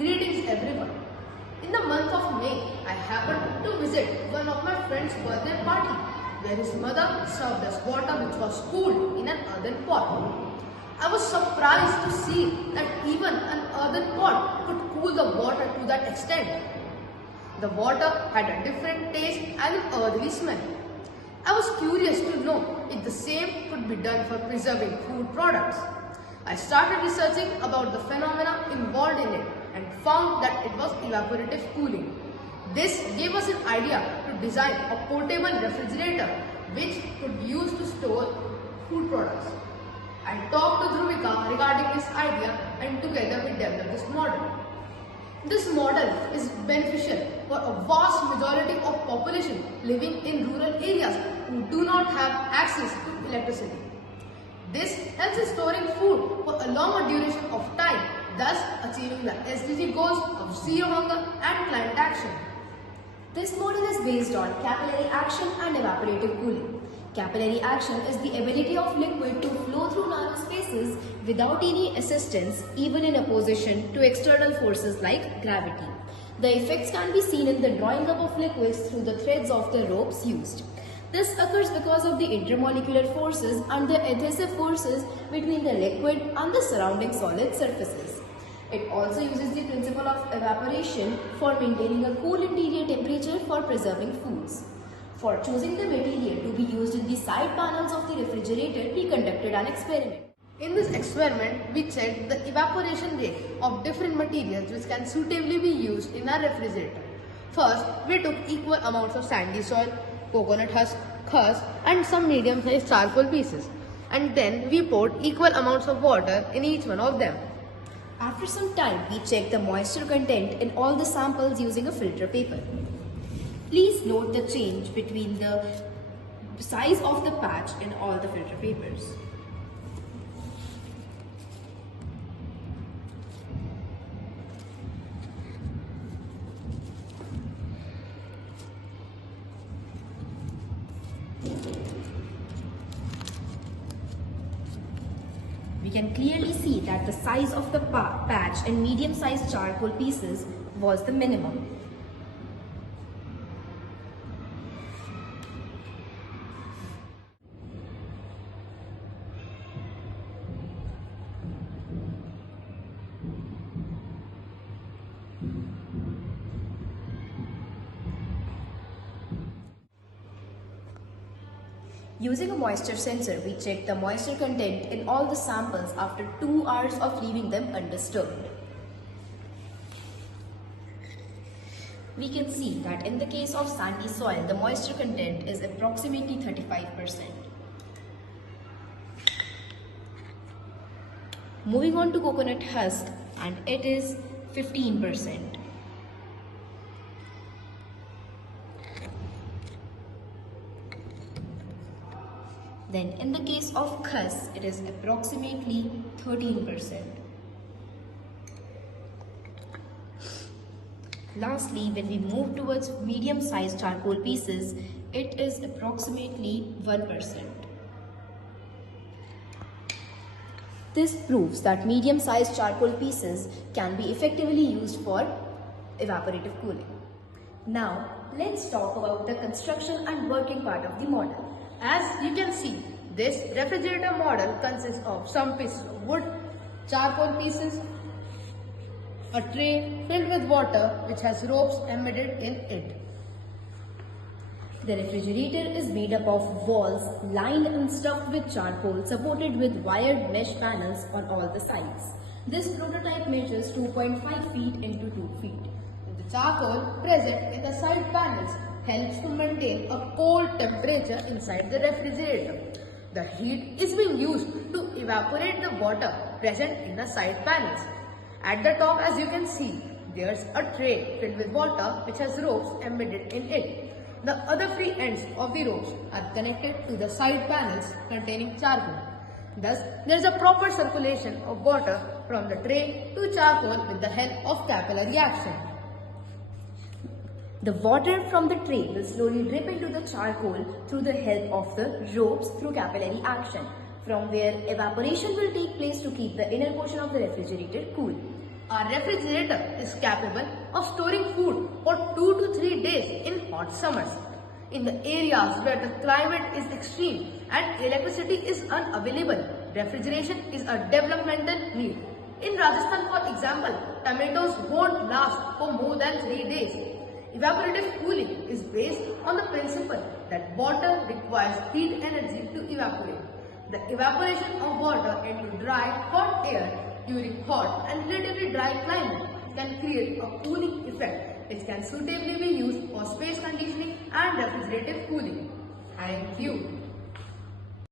Greetings everyone. In the month of May, I happened to visit one of my friend's birthday party where his mother served us water which was cooled in an earthen pot. I was surprised to see that even an earthen pot could cool the water to that extent. The water had a different taste and an earthly smell. I was curious to know if the same could be done for preserving food products. I started researching about the phenomena involved in it and found that it was evaporative cooling. This gave us an idea to design a portable refrigerator which could be used to store food products. I talked to Dhruvika regarding this idea and together we developed this model. This model is beneficial for a vast majority of population living in rural areas who do not have access to electricity. This helps in storing food for a longer duration of time, thus achieving the SDG goals of zero hunger and climate action. This model is based on capillary action and evaporative cooling. Capillary action is the ability of liquid to flow through narrow spaces without any assistance, even in opposition to external forces like gravity. The effects can be seen in the drawing up of liquids through the threads of the ropes used. This occurs because of the intermolecular forces and the adhesive forces between the liquid and the surrounding solid surfaces. It also uses the principle of evaporation for maintaining a cool interior temperature for preserving foods. For choosing the material to be used in the side panels of the refrigerator, we conducted an experiment. In this experiment, we checked the evaporation rate of different materials which can suitably be used in our refrigerator. First, we took equal amounts of sandy soil, coconut husk, and some medium-sized charcoal pieces. And then we poured equal amounts of water in each one of them. After some time, we checked the moisture content in all the samples using a filter paper. Please note the change between the size of the patch in all the filter papers. We can clearly see that the size of the patch in medium-sized charcoal pieces was the minimum. Using a moisture sensor, we checked the moisture content in all the samples after 2 hours of leaving them undisturbed. We can see that in the case of sandy soil, the moisture content is approximately 35%. Moving on to coconut husk, and it is 15%. Then in the case of khus, it is approximately 13%. Lastly, when we move towards medium-sized charcoal pieces, it is approximately 1%. This proves that medium-sized charcoal pieces can be effectively used for evaporative cooling. Now, let's talk about the construction and working part of the model. As you can see, this refrigerator model consists of some pieces of wood, charcoal pieces, a tray filled with water which has ropes embedded in it. The refrigerator is made up of walls lined and stuffed with charcoal supported with wired mesh panels on all the sides. This prototype measures 2.5 feet into 2 feet. The charcoal present in the side panels helps to maintain a cold temperature inside the refrigerator. The heat is being used to evaporate the water present in the side panels. At the top, as you can see, there's a tray filled with water which has ropes embedded in it. The other free ends of the ropes are connected to the side panels containing charcoal. Thus, there is a proper circulation of water from the tray to charcoal with the help of capillary action. The water from the tray will slowly drip into the charcoal through the help of the ropes through capillary action, from where evaporation will take place to keep the inner portion of the refrigerator cool. Our refrigerator is capable of storing food for 2 to 3 days in hot summers. In the areas where the climate is extreme and electricity is unavailable, refrigeration is a developmental need. In Rajasthan, for example, tomatoes won't last for more than 3 days. Evaporative cooling is based on the principle that water requires heat energy to evaporate. The evaporation of water into dry, hot air during hot and relatively dry climate can create a cooling effect which can suitably be used for space conditioning and refrigerative cooling. Thank you.